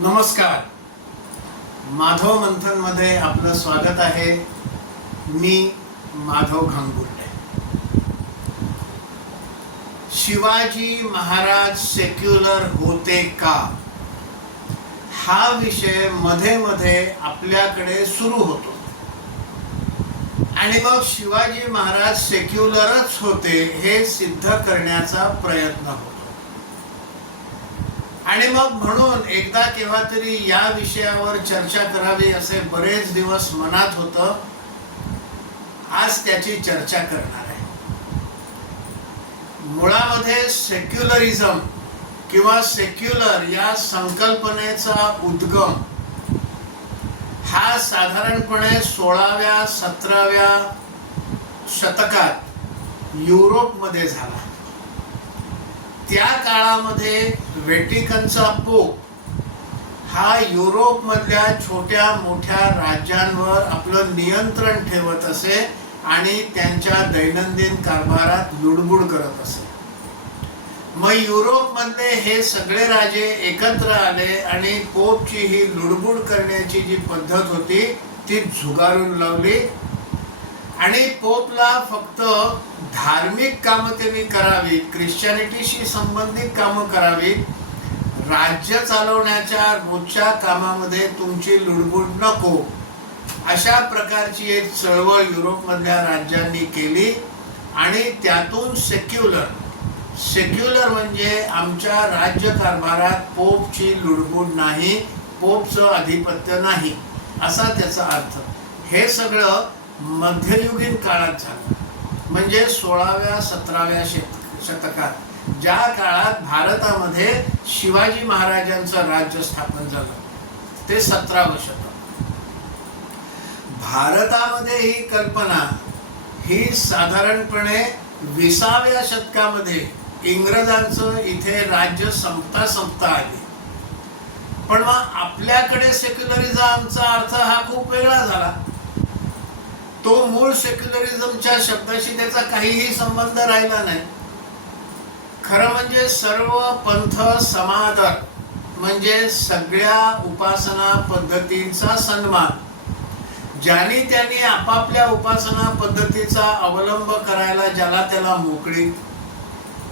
नमस्कार. माधव मंथनमध्ये आपलं स्वागत आहे. मी माधव घांगुर्डे. शिवाजी महाराज सेक्युलर होते का? हा विषयमध्ये मध्ये आपल्याकडे सुरू होतो. आणि मग शिवाजी महाराज सेक्युलरच होते हे सिद्ध करण्याचा प्रयत्न होतो. आणि मग म्हणून एकदा केव्हा तरी या विषयावर चर्चा करावी असे बरेच दिवस मनात होतं आज त्याची चर्चा करणार आहे. मुळामध्ये सेक्युलरिझम किंवा सेक्युलर या संकल्पनेचा उद्गम हा साधारणपणे सोळाव्या सतराव्या शतकात युरोपमध्ये झाला. त्या काळामध्ये व्हेटिकनचा पोप हा युरोपमधल्या छोट्या मोठ्या राज्यांवर आपलं नियंत्रण ठेवत असे आणि त्यांच्या दैनंदिन कारभारात लुडबुड करत असे. मग युरोपमधले हे सगळे राजे एकत्र आले आणि पोपची ही लुडबुड करण्याची जी पद्धत होती ती झुगारून लावली. आणि पोपला फक्त धार्मिक कामं त्यांनी करावीत ख्रिश्चॅनिटीशी संबंधित कामं करावीत. राज्य चालवण्याच्या रोजच्या कामामध्ये तुमची लुडबुड नको. अशा प्रकारची एक चळवळ युरोपमधल्या राज्यांनी केली आणि त्यातून सेक्युलर सेक्युलर म्हणजे आमच्या राज्यकारभारात पोपची लुडबुड नाही पोपचं आधिपत्य नाही असा त्याचा अर्थ. हे सगळं मध्ययुगीन काळात झालं. म्हणजे सोळाव्या सतराव्या शत शतकात ज्या काळात भारतामध्ये शिवाजी महाराजांचं राज्य स्थापन झालं ते सतरावं शतक. भारतामध्ये ही कल्पना ही साधारणपणे विसाव्या शतकामध्ये इंग्रजांचं इथे राज्य संपता संपता आली. पण मग आपल्याकडे सेक्युलरिझमचा अर्थ हा खूप वेगळा झाला. तो मूळ सेक्युलरिझमच्या शब्दाशी त्याचा काहीही संबंध राहिला नाही. खरं म्हणजे सर्व पंथ समादर म्हणजे सगळ्या उपासना पद्धतींचा सन्मान. ज्यांनी त्यांनी आपापल्या उपासना पद्धतीचा अवलंब करायला ज्याला त्याला मोकळी.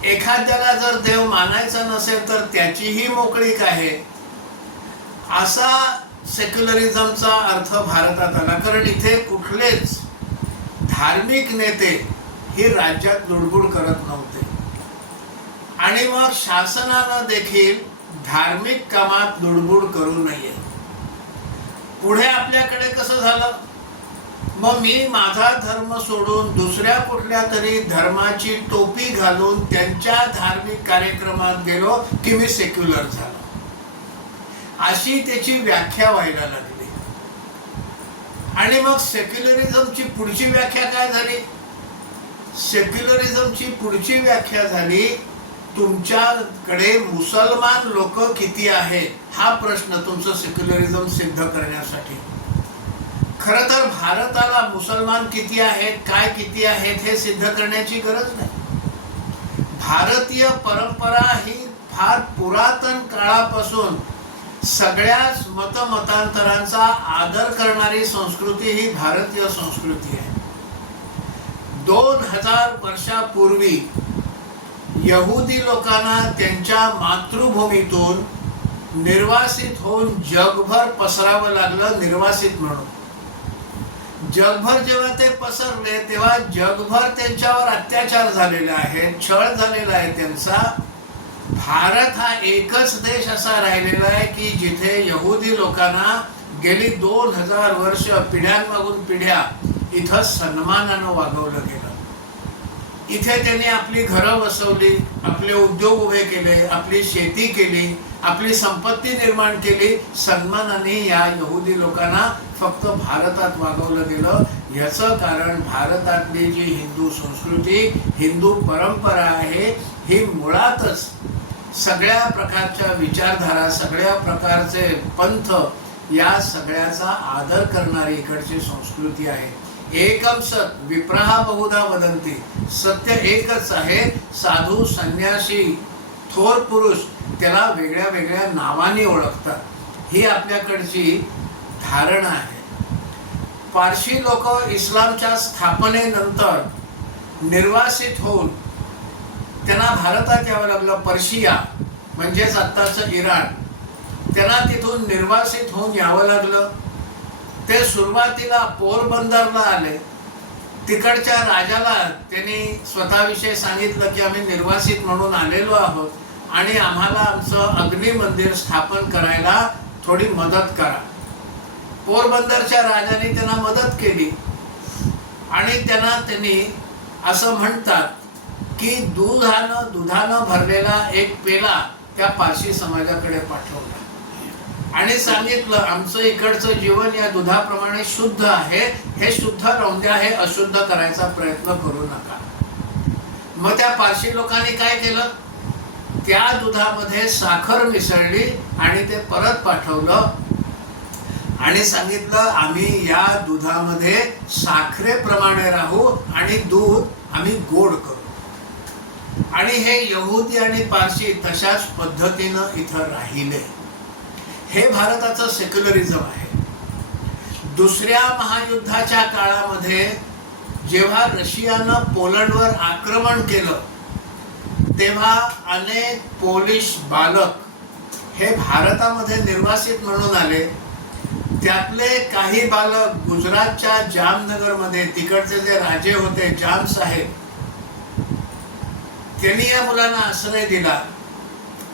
एखाद्याला जर देव मानायचा नसेल तर त्याचीही मोकळीक आहे. असा सेक्युलरिझमचा अर्थ भारतात आला. कारण इथे कुठलेच धार्मिक नेते ही राज्यात लुडबुड करत नव्हते. आणि मग शासनानं देखील धार्मिक कामात लुडबुड करू नये. पुढे आपल्याकडे कसं झालं? मग मी माझा धर्म सोडून दुसऱ्या कुठल्या तरी धर्माची टोपी घालून त्यांच्या धार्मिक कार्यक्रमात गेलो की मी सेक्युलर झालो. अशी त्याची व्याख्या व्हायला लागली. आणि मग सेक्युलरिझमची पुढची व्याख्या काय झाली? सेक्युलरिझमची पुढची व्याख्या झाली तुमच्याकडे मुसलमान लोक किती आहेत? हा प्रश्न तुमचं सेक्युलरिझम सिद्ध करण्यासाठी. खर तर भारताला मुसलमान किती आहेत? काय किती आहेत? हे सिद्ध करण्याची गरज नाही. भारतीय परंपरा ही फार पुरातन काळापासून सगळ्याच मतमतांतरांचा आदर करणारी संस्कृती ही भारतीय संस्कृती आहे. दोन हजार वर्षापूर्वी यहुदी लोकांना त्यांच्या मातृभूमीतून निर्वासित होऊन जगभर पसरावं लागलं निर्वासित म्हणून. जगभर जेव्हा ते पसरले तेव्हा जगभर त्यांच्यावर अत्याचार झालेले आहेत छळ झालेला आहे त्यांचा. भारत हा एकच देश असा राहिलेला आहे की जिथे यहुदी लोकांना गेली दोन हजार वर्ष पिढ्यांमागून पिढ्या इथं सन्मानानं वागवलं गेलं. इथे त्यांनी आपली घरं बसवली आपले उद्योग उभे केले आपली शेती केली आपली संपत्ती निर्माण केली सन्मानाने या यहुदी लोकांना फक्त भारतात वागवलं गेलं. याचं कारण भारतातली जी हिंदू संस्कृती हिंदू परंपरा आहे ही मुळातच सगळ्या प्रकारच्या विचारधारा सगळ्या प्रकारचे पंथ या सगळ्याचा आदर करणारी इकडची संस्कृती आहे. एकम सत विप्रहा बहुधा वदंती. सत्य एकच आहे साधू संन्यासी थोर पुरुष त्याला वेगळ्या वेगळ्या नावाने ओळखतात. ही आपल्याकडची धारणा आहे. पारशी लोक इस्लामच्या स्थापनेनंतर निर्वासित होऊन त्यांना भारतात यावं लागलं पर्शिया म्हणजेच आत्ताचं इराण त्यांना तिथून निर्वासित होऊन यावं लागलं. ते सुरुवातीला पोरबंदरला आले. तिकडच्या राजाला त्यांनी स्वतःविषयी सांगितलं की आम्ही निर्वासित म्हणून आलेलो आहोत आणि आम्हाला आमचं अग्नी मंदिर स्थापन करायला थोडी मदत करा. पोरबंदरच्या राजाने त्यांना मदत केली. आणि त्यांना त्यांनी असं म्हणतात की दुधानं दुधानं भरलेला एक पेला त्या पारशी समाजाकडे पाठवला. आणि सांगितलं आमचं इकडचं जीवन या दुधाप्रमाणे शुद्ध आहे हे शुद्ध राहून द्या हे अशुद्ध करायचा प्रयत्न करू नका. मग त्या पारशी लोकांनी काय केलं? त्या दुधामध्ये साखर मिसळली आणि ते परत पाठवलं. आणि सांगितलं आम्ही या दुधामध्ये साखरेप्रमाणे राहू आणि दूध आम्ही गोड करू. आणि हे यहुदी आणि पारशी तशाच पद्धतीनं इथं राहिले. हे भारताचं सेक्युलरिझम आहे. दुसऱ्या महायुद्धाच्या काळामध्ये जेव्हा रशियानं पोलंडवर आक्रमण केलं तेव्हा अनेक पोलिश बालक हे भारतामध्ये निर्वासित म्हणून आले. त्यातले काही बालक गुजरातच्या जामनगरमध्ये तिकडचे जे राजे होते जाम साहेब त्यांनी या मुलांना आश्रय दिला.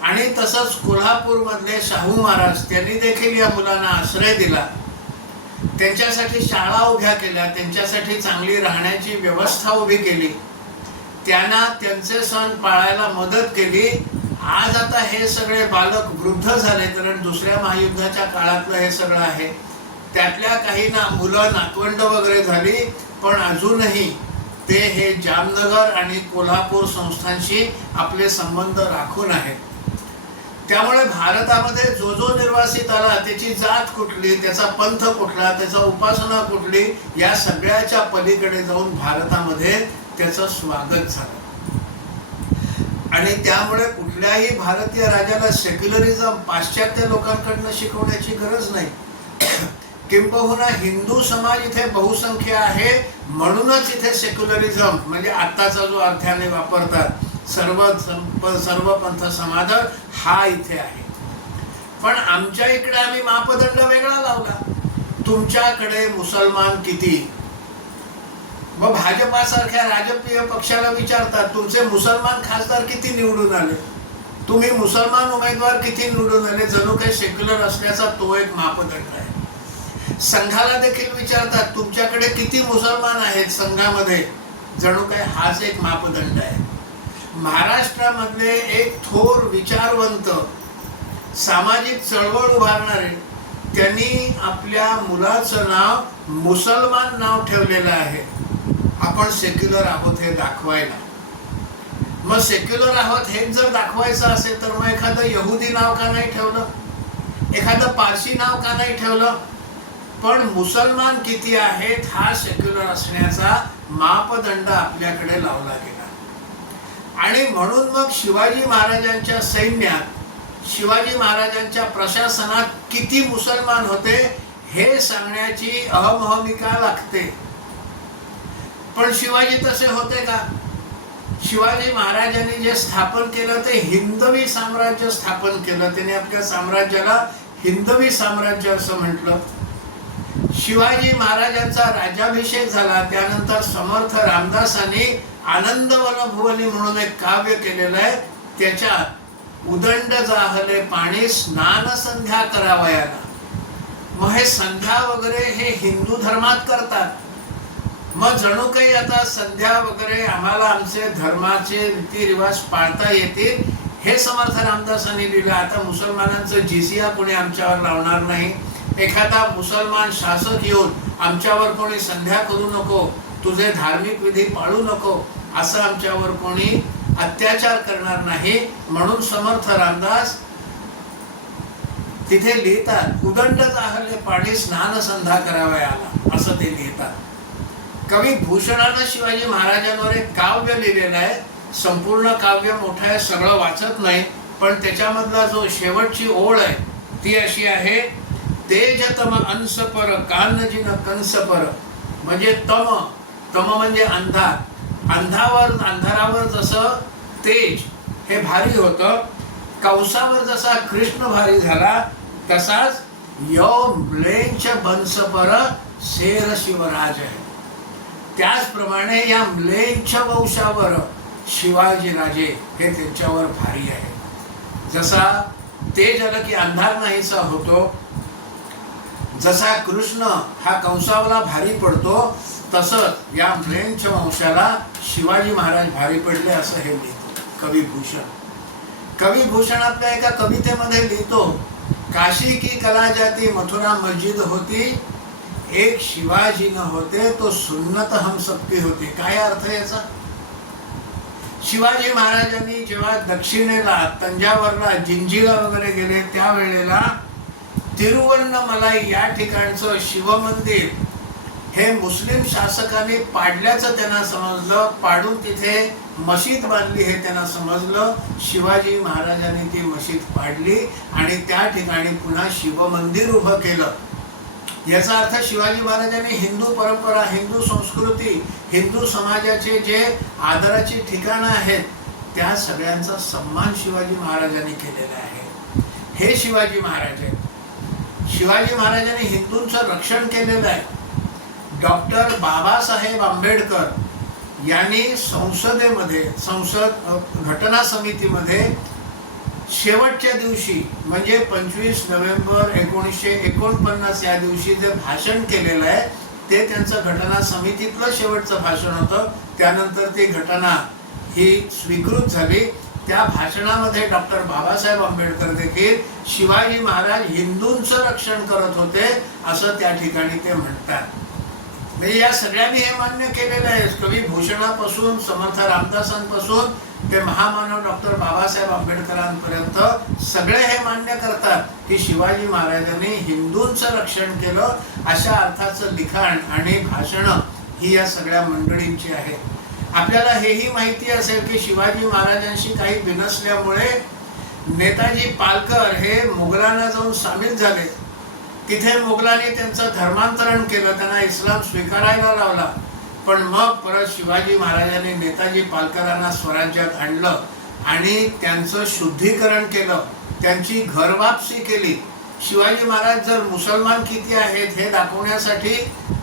आणि तसंच कोल्हापूरमधले शाहू महाराज त्यांनी देखील या मुलांना आश्रय दिला. त्यांच्यासाठी शाळा उभ्या केल्या त्यांच्यासाठी चांगली राहण्याची व्यवस्था उभी केली. त्यांना त्यांचे सण पाळायला मदत केली. आज आता हे सगळे बालक वृद्ध झाले कारण दुसऱ्या महायुद्धाच्या काळातलं हे सगळं आहे. त्यातल्या काही ना मुलं नातवंड वगैरे झाली पण अजूनही ते हे जामनगर आणि कोल्हापूर संस्थांशी आपले संबंध राखून आहेत. त्यामुळे भारतामध्ये जो जो निर्वासित आला त्याची जात कुठली त्याचा पंथ कुठला त्याचा उपासना कुठली या सगळ्याच्या पलीकडे जाऊन भारतामध्ये त्याचं स्वागत झालं. आणि त्यामुळे कुठल्याही भारतीय राजाला सेक्युलरिझम पाश्चात्य लोकांकडनं शिकवण्याची गरज नाही. किंबहुना हिंदू समाज इथे बहुसंख्य आहे म्हणूनच इथे सेक्युलरिझम म्हणजे आत्ताचा जो अर्थाने वापरतात सर्व संप- सर्व पंथ समाधान हा इथे आहे. पण आमच्या इकडे आम्ही मापदंड वेगळा लावला. तुमच्याकडे मुसलमान किती? व भाजपासारख्या राजकीय पक्षाला विचारतात तुमचे मुसलमान खासदार किती निवडून आले? तुम्ही मुसलमान उमेदवार किती निवडून आले? जणू काही सेक्युलर असल्याचा तो एक मापदंड आहे. संघाला देखील विचारतात तुमच्याकडे किती मुसलमान आहेत संघामध्ये? जणू काय हाच एक मापदंड आहे. महाराष्ट्रामधले एक थोर विचारवंत सामाजिक चळवळ उभारणारे त्यांनी आपल्या मुलाचं नाव मुसलमान नाव ठेवलेलं आहे. आपण सेक्युलर आहोत हे दाखवायला. मग सेक्युलर आहोत हेच जर दाखवायचं असेल तर मग एखादं यहुदी नाव का नाही ठेवलं? एखादं पारशी नाव का नाही ठेवलं? पण मुसलमान किती आहेत हा सेक्युलर असण्याचा मापदंड आपल्याकडे लावला गेला. आणि म्हणून मग शिवाजी महाराजांच्या सैन्यात शिवाजी महाराजांच्या प्रशासनात किती मुसलमान होते हे सांगण्याची अहमहमिका लागते. पण शिवाजी तसे होते का? शिवाजी महाराजांनी जे स्थापन केलं ते हिंदवी साम्राज्य स्थापन केलं. त्याने आपल्या साम्राज्याला हिंदवी साम्राज्य असं म्हटलं. शिवाजी महाराजांचा राज्याभिषेक झाला त्यानंतर समर्थ रामदासांनी आनंद वनभुवनी म्हणून एक काव्य केलेलं आहे. त्याच्यात उदंड जाहले पाणी स्नान संध्या करावयाला. मग हे संध्या वगैरे हे हिंदू धर्मात करतात. मग जणू काही आता संध्या वगैरे आम्हाला आमचे धर्माचे रीतिरिवाज पाळता येतील हे समर्थ रामदासांनी लिहिलं. आता मुसलमानांचं जिसिया कोणी आमच्यावर लावणार नाही. एखादा मुसलमान शासक येऊन आमच्यावर कोणी संध्या करू नको तुझे धार्मिक विधी पाळू नको असं आमच्यावर कोणी अत्याचार करणार नाही म्हणून समर्थ रामदास तिथे लिहितात उदंड चाहले पाणी स्नान संध्या करावयाला असं ते लिहितात. कवी भूषणानं शिवाजी महाराजांवर एक काव्य लिहिलेलं आहे संपूर्ण काव्य मोठं आहे सगळं वाचत नाही पण त्याच्यामधला जो शेवटची ओळ आहे ती अशी आहे तेजतम अंशपर कंस पर म्हणजे तम. तम म्हणजे अंधार. अंधावर अंधारावर जसं तेज हे भारी होतं कंसावर जसा कृष्ण भारी झाला तसाच यो बंस पर शेर शिवराज आहे. त्याचप्रमाणे या म्लेंच वंशावर शिवाजी राजे हे त्यांच्यावर भारी आहे. जसा ते आलं की अंधार नाहीसा होतो जसा कृष्ण हा कंसावला भारी पडतो तसंच या म्लेंच वंशाला शिवाजी महाराज भारी पडले असं हे लिहितो कविभूषण. कविभूषण आपल्या एका कवितेमध्ये लिहितो काशी की कला जाती मथुरा मस्जिद होती एक शिवाजी न होते तो सुन्नत हम सबकी होती. काय अर्थ याचा? शिवाजी महाराजांनी जेव्हा दक्षिणेला तंजावरला जिंजीला वगैरे गेले त्यावेळेला तिरुवण्णमलाई या ठिकाणचं शिवमंदिर हे मुस्लिम शासकाने पाडल्याचं त्यांना समजलं. पाडून तिथे मशीद बांधली हे त्यांना समजलं. शिवाजी महाराजांनी ती मशीद पाडली आणि त्या ठिकाणी पुन्हा शिवमंदिर उभं केलं. याचा अर्थ शिवाजी महाराजांनी हिंदू परंपरा हिंदू संस्कृती हिंदू समाजाचे जे आदराची ठिकाणं आहेत त्या सगळ्यांचा सन्मान शिवाजी महाराजांनी केलेला आहे. हे शिवाजी महाराज आहेत. शिवाजी महाराजांनी हिंदूंचं रक्षण केलेलं आहे. डॉक्टर बाबासाहेब आंबेडकर यांनी संसदेमध्ये संसद घटना समितीमध्ये शेवटच्या दिवशी म्हणजे पंचवीस नोव्हेंबर एकोणीसशे एकोणपन्नास या दिवशी जे भाषण केलेलं आहे ते त्यांचं घटना समितीतलं शेवटचं भाषण होतं. त्यानंतर ती घटना ही स्वीकृत झाली. त्या भाषणामध्ये डॉक्टर बाबासाहेब आंबेडकर देखील शिवाजी महाराज हिंदूंचं रक्षण करत होते असं त्या ठिकाणी ते म्हणतात. म्हणजे या सगळ्यांनी हे मान्य केलेलं आहे. कवी भूषणापासून समर्थ रामदासांपासून ते महामानव डॉक्टर बाबासाहेब आंबेडकरांपर्यंत सगळे हे मान्य करतात की शिवाजी महाराजांनी हिंदूंचं रक्षण केलं. अशा अर्थाचं लिखाण आणि भाषणं ही या सगळ्या मंडळींची आहेत. आपल्याला हेही माहिती असेल की शिवाजी महाराजांशी काही बिनसल्यामुळे नेताजी पालकर हे मुघलांना जाऊन सामील झाले. तिथे मुघलांनी त्यांचं धर्मांतरण केलं त्यांना इस्लाम स्वीकारायला लावला. पण मग परत शिवाजी महाराजांनी नेताजी पालकरांना स्वराज्यात आणलं आणि त्यांचं शुद्धीकरण केलं त्यांची घरवापसी केली. शिवाजी महाराज जर मुसलमान किती आहेत हे दाखवण्यासाठी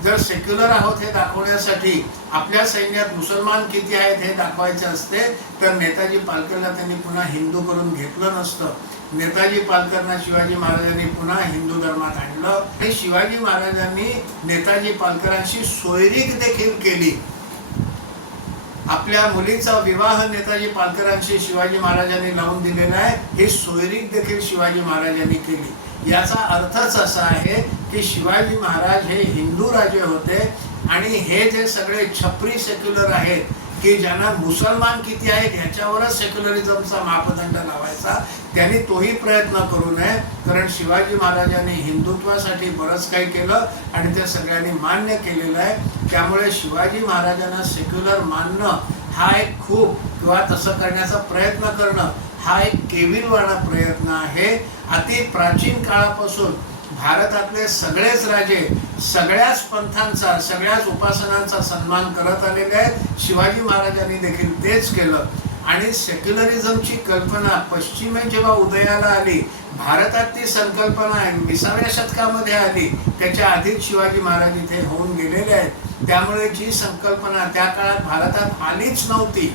जर सेक्युलर आहोत हे दाखवण्यासाठी आपल्या सैन्यात मुसलमान किती आहेत हे दाखवायचे असते तर नेताजी पालकरला त्यांनी पुन्हा हिंदू करून घेतलं नसतं. नेताजी पालकरना शिवाजी महाराजांनी पुन्हा हिंदू धर्मात आणलं. आणि शिवाजी महाराजांनी नेताजी पालकरांशी सोयरीक देखील केली. आपल्या मुलीचा विवाह नेताजी पालकरांशी शिवाजी महाराजांनी लावून दिलेला आहे. हे सोयरीक देखील शिवाजी महाराजांनी केली. याचा अर्थच असा आहे की शिवाजी महाराज हे हिंदू राजे होते आणि हे जे सगळे छपरी सेक्युलर आहेत की ज्यांना मुसलमान किती आहेत ह्याच्यावरच सेक्युलरिझमचा मापदंड लावायचा त्यांनी तोही प्रयत्न करू नये. कारण शिवाजी महाराजांनी हिंदुत्वासाठी बरंच काही केलं आणि ते सगळ्यांनी मान्य केलेलं आहे. त्यामुळे शिवाजी महाराजांना सेक्युलर मानणं हा एक खूप किंवा तसं करण्याचा प्रयत्न करणं हा एक केविलवाणा प्रयत्न आहे. अति प्राचीन काळापासून भारतातले सगळेच राजे सगळ्याच पंथांचा सगळ्याच उपासनांचा सन्मान करत आलेले आहेत. शिवाजी महाराजांनी देखील तेच केलं. आणि सेक्युलरिझमची कल्पना पश्चिमे जेव्हा उदयाला आली भारतात ती संकल्पना विसाव्या शतकामध्ये आली त्याच्या आधीच शिवाजी महाराज इथे होऊन गेलेले आहेत. त्यामुळे जी संकल्पना त्या काळात भारतात आलीच नव्हती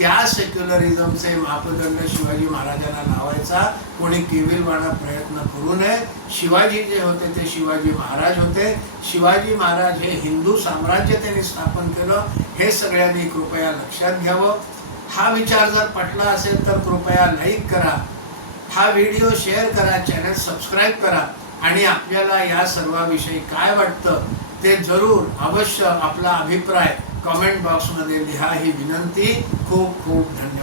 त्या सेक्युलरिझमचे मापदंड शिवाजी महाराजांना लावायचा. कोणी किविलवाणा प्रयत्न करू नये. शिवाजी जे होते ते शिवाजी महाराज होते. शिवाजी महाराज हे हिंदू साम्राज्य त्यांनी स्थापन केलं. हे सगळ्यांनी कृपया लक्षात घ्यावं. हा विचार जर पटला असेल तर कृपया लाईक करा. हा व्हिडिओ शेअर करा चॅनल सबस्क्राईब करा. आणि आपल्याला या सर्वाविषयी काय वाटतं ते जरूर अवश्य आपला अभिप्राय कमेंट बॉक्समध्ये लिहा ही विनंती. खूप खूप धन्यवाद.